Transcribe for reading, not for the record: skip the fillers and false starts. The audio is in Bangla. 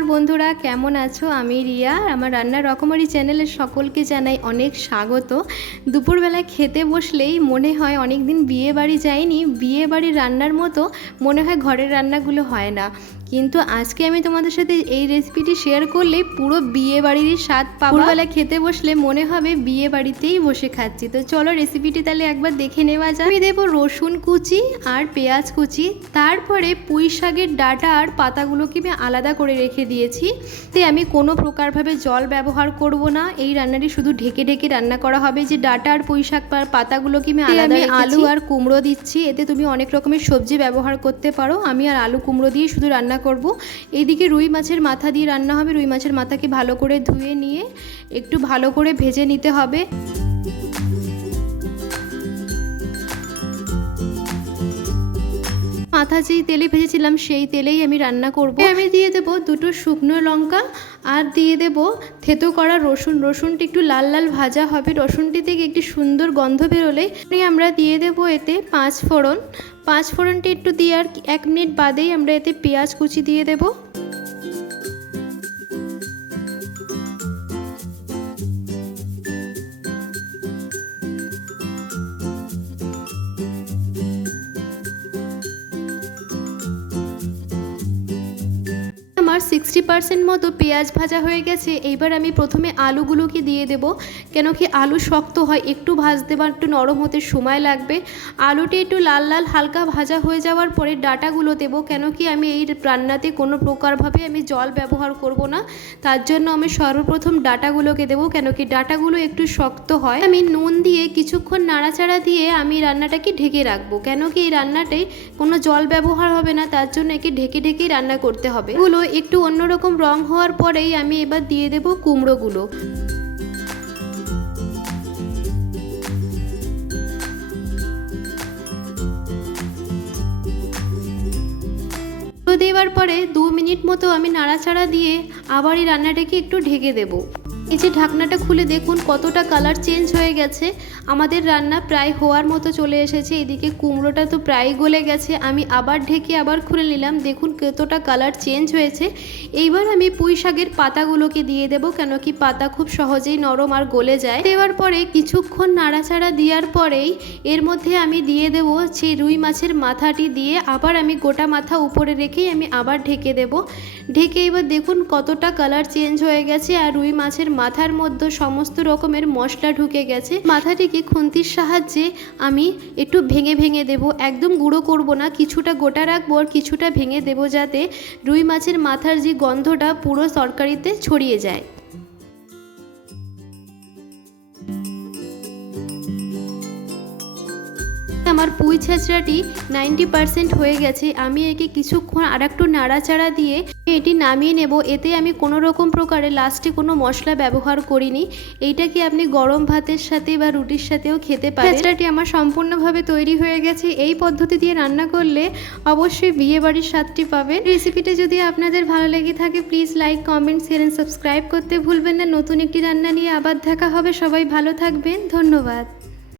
নমস্কার বন্ধুরা, কেমন আছো? আমি রিয়া। আমার রান্নার রকমারি চ্যানেলের সকলকে জানাই অনেক স্বাগত। দুপুরবেলায় খেতে বসলেই মনে হয় অনেক দিন বিয়ে বাড়ি যাইনি, বিয়ে বাড়ির রান্নার মতো মনে হয় ঘরের রান্নাগুলো হয় না। কিন্তু আজকে আমি তোমাদের সাথে এই রেসিপিটি শেয়ার করলে পুরো বিয়ে বাড়িরই স্বাদ পাবো। দুপুরবেলায় খেতে বসলে মনে হবে বিয়ে বাড়িতেই বসে খাচ্ছি। তো চলো রেসিপিটি তাহলে একবার দেখে নেওয়া যায়। আমি দেবো রসুন কুচি আর পেঁয়াজ কুচি, তারপরে পুঁই শাকের ডাঁটা আর পাতাগুলোকে আমি আলাদা করে রেখে দিয়েছি। তাই আমি কোনো প্রকারভাবে জল ব্যবহার করব না। এই রান্নাটি শুধু ঢেকে ঢেকে রান্না করা হবে। যে ডাঁটা আর পুঁই শাক পাতাগুলোকে আমি আলাদা রেখেছি। আলু আর কুমড়ো দিচ্ছি, এতে তুমি অনেক রকমের সবজি ব্যবহার করতে পারো। আমি আর আলু কুমড়ো দিয়ে শুধু রান্না করব। এইদিকে রুই মাছের মাথা দিয়ে রান্না হবে। রুই মাছের মাথাকে ভালো করে ধুয়ে নিয়ে একটু ভালো করে ভেজে নিতে হবে। মাথা যেই তেলে ভেজেছিলাম সেই তেলেই আমি রান্না করব। আমি দিয়ে দেব দুটো শুকনো লঙ্কা আর দিয়ে দেব থেতো করা রসুন। রসুনটি একটু লাল লাল ভাজা হবে। রসুনটি থেকে একটি সুন্দর গন্ধ বেরোলে আমরা দিয়ে দেব এতে 5 ফোড়ন। 5 ফোড়নটি একটু দিয়ে আর 1 মিনিট বাদেই আমরা এতে পেঁয়াজ কুচি দিয়ে দেব। আমার 60% মতো পেঁয়াজ ভাজা হয়ে গেছে। এইবার আমি প্রথমে আলুগুলোকে দিয়ে দেব, কেন কি আলু শক্ত হয়, একটু ভাজতে বা একটু নরম হতে সময় লাগবে। আলুটি একটু লাল লাল হালকা ভাজা হয়ে যাওয়ার পরে ডাঁটাগুলো দেব, কেন কি আমি এই রান্নাতে কোনো প্রকারভাবে আমি জল ব্যবহার করব না। তার জন্য আমি সর্বপ্রথম ডাঁটাগুলোকে দেব, কেন কি ডাঁটাগুলো একটু শক্ত হয়। আমি নুন দিয়ে কিছুক্ষণ নাড়াচাড়া দিয়ে আমি রান্নাটাকে ঢেকে রাখবো, কেন কি এই রান্নাটায় কোনো জল ব্যবহার হবে না। তার জন্য একে ঢেকে ঢেকেই রান্না করতে হবে। এগুলো একটু অন্যরকম রং হওয়ার পরেই আমি এবার দিয়ে দেব কুমড়োগুলো। দেওয়ার পরে 2 মিনিট মতো আমি নাড়াচাড়া দিয়ে আবার এই রান্নাটাকে একটু ঢেকে দেব। এই যে ঢাকনাটা খুলে দেখুন কতটা কালার চেঞ্জ হয়ে গেছে। আমাদের রান্না প্রায় হওয়ার মতো চলে এসেছে। এদিকে কুমড়োটা তো প্রায় গলে গেছে। আমি আবার ঢেকে আবার খুলে নিলাম, দেখুন কতটা কালার চেঞ্জ হয়েছে। এইবার আমি পুঁই শাকের পাতাগুলোকে দিয়ে দেব, কেন কি পাতা খুব সহজেই নরম আর গলে যায়। দেওয়ার পরে কিছুক্ষণ নাড়াচাড়া দেওয়ার পরেই এর মধ্যে আমি দিয়ে দেব সেই রুই মাছের মাথাটি দিয়ে আবার আমি গোটা মাথা উপরে রেখেই আমি আবার ঢেকে দেব। ঢেকে এবার দেখুন কতটা কালার চেঞ্জ হয়ে গেছে আর রুই মাছের মাথার মধ্যে সমস্ত রকমের মশলা ঢুকে গেছে। মাথাটিকে খুন্তির সাহায্যে আমি একটু ভেঙে ভেঙে দেব, একদম গুঁড়ো করব না, কিছুটা গোটা রাখবো আর কিছুটা ভেঙে দেব, যাতে রুই মাছের মাথার যে গন্ধটা পুরো তরকারিতে ছড়িয়ে যায়। আমার পুঁই ছেঁচড়াটি 90% হয়ে গেছে। আমি একে কিছুক্ষণ আর একটু নাড়াচাড়া দিয়ে এটি নামিয়ে নেব। এতে আমি কোনো রকম প্রকারে লাস্টে কোনো মশলা ব্যবহার করিনি। এইটাকে আপনি গরম ভাতের সাথে বা রুটির সাথেও খেতে পারেন। ছেঁচড়াটি আমার সম্পূর্ণভাবে তৈরি হয়ে গেছে। এই পদ্ধতি দিয়ে রান্না করলে অবশ্যই বিয়ে বাড়ির স্বাদটি পাবেন। রেসিপিটা যদি আপনাদের ভালো লেগে থাকে please like, comment, share and subscribe করতে ভুলবেন না। নতুন একটি রান্না নিয়ে আবার দেখা হবে। সবাই ভালো থাকবেন। ধন্যবাদ।